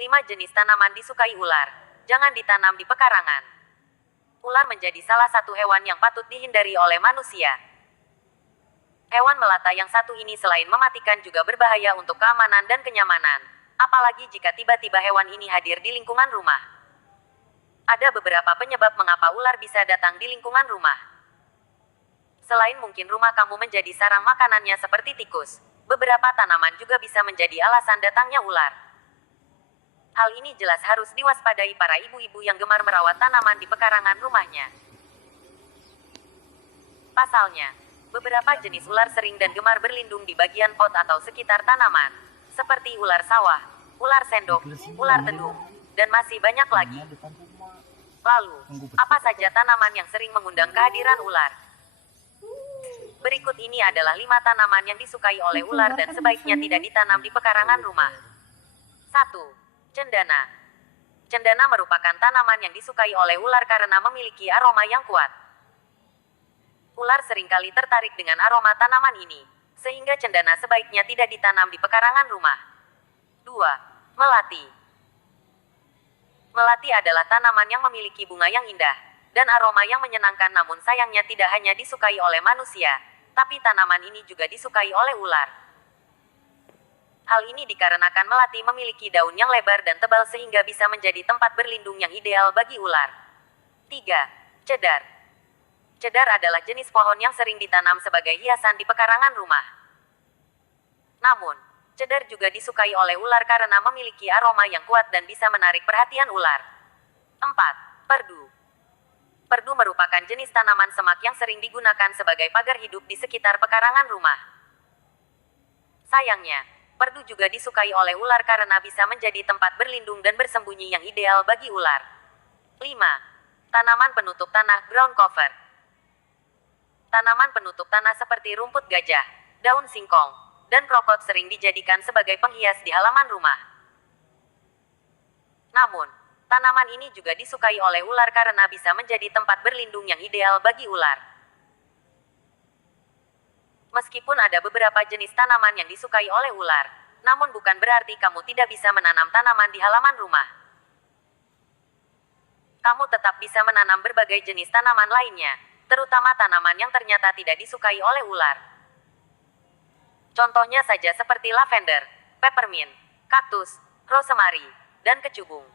5 jenis tanaman disukai ular. Jangan ditanam di pekarangan. Ular menjadi salah satu hewan yang patut dihindari oleh manusia. Hewan melata yang satu ini selain mematikan juga berbahaya untuk keamanan dan kenyamanan. Apalagi jika tiba-tiba hewan ini hadir di lingkungan rumah. Ada beberapa penyebab mengapa ular bisa datang di lingkungan rumah. Selain mungkin rumah kamu menjadi sarang makanannya seperti tikus, beberapa tanaman juga bisa menjadi alasan datangnya ular. Hal ini jelas harus diwaspadai para ibu-ibu yang gemar merawat tanaman di pekarangan rumahnya. Pasalnya, beberapa jenis ular sering dan gemar berlindung di bagian pot atau sekitar tanaman, seperti ular sawah, ular sendok, ular tedung, dan masih banyak lagi. Lalu, apa saja tanaman yang sering mengundang kehadiran ular? Berikut ini adalah 5 tanaman yang disukai oleh ular dan sebaiknya tidak ditanam di pekarangan rumah. 1. Cendana. Cendana merupakan tanaman yang disukai oleh ular karena memiliki aroma yang kuat. Ular seringkali tertarik dengan aroma tanaman ini, sehingga cendana sebaiknya tidak ditanam di pekarangan rumah. 2. Melati. Melati adalah tanaman yang memiliki bunga yang indah dan aroma yang menyenangkan, namun sayangnya tidak hanya disukai oleh manusia, tapi tanaman ini juga disukai oleh ular. Hal ini dikarenakan melati memiliki daun yang lebar dan tebal sehingga bisa menjadi tempat berlindung yang ideal bagi ular. 3. Cedar. Cedar adalah jenis pohon yang sering ditanam sebagai hiasan di pekarangan rumah. Namun, cedar juga disukai oleh ular karena memiliki aroma yang kuat dan bisa menarik perhatian ular. 4. Perdu. Perdu merupakan jenis tanaman semak yang sering digunakan sebagai pagar hidup di sekitar pekarangan rumah. Sayangnya, perdu juga disukai oleh ular karena bisa menjadi tempat berlindung dan bersembunyi yang ideal bagi ular. 5. Tanaman penutup tanah, ground cover. Tanaman penutup tanah seperti rumput gajah, daun singkong, dan krokot sering dijadikan sebagai penghias di halaman rumah. Namun, tanaman ini juga disukai oleh ular karena bisa menjadi tempat berlindung yang ideal bagi ular. Meskipun ada beberapa jenis tanaman yang disukai oleh ular, namun bukan berarti kamu tidak bisa menanam tanaman di halaman rumah. Kamu tetap bisa menanam berbagai jenis tanaman lainnya, terutama tanaman yang ternyata tidak disukai oleh ular. Contohnya saja seperti lavender, peppermint, kaktus, rosemary, dan kecubung.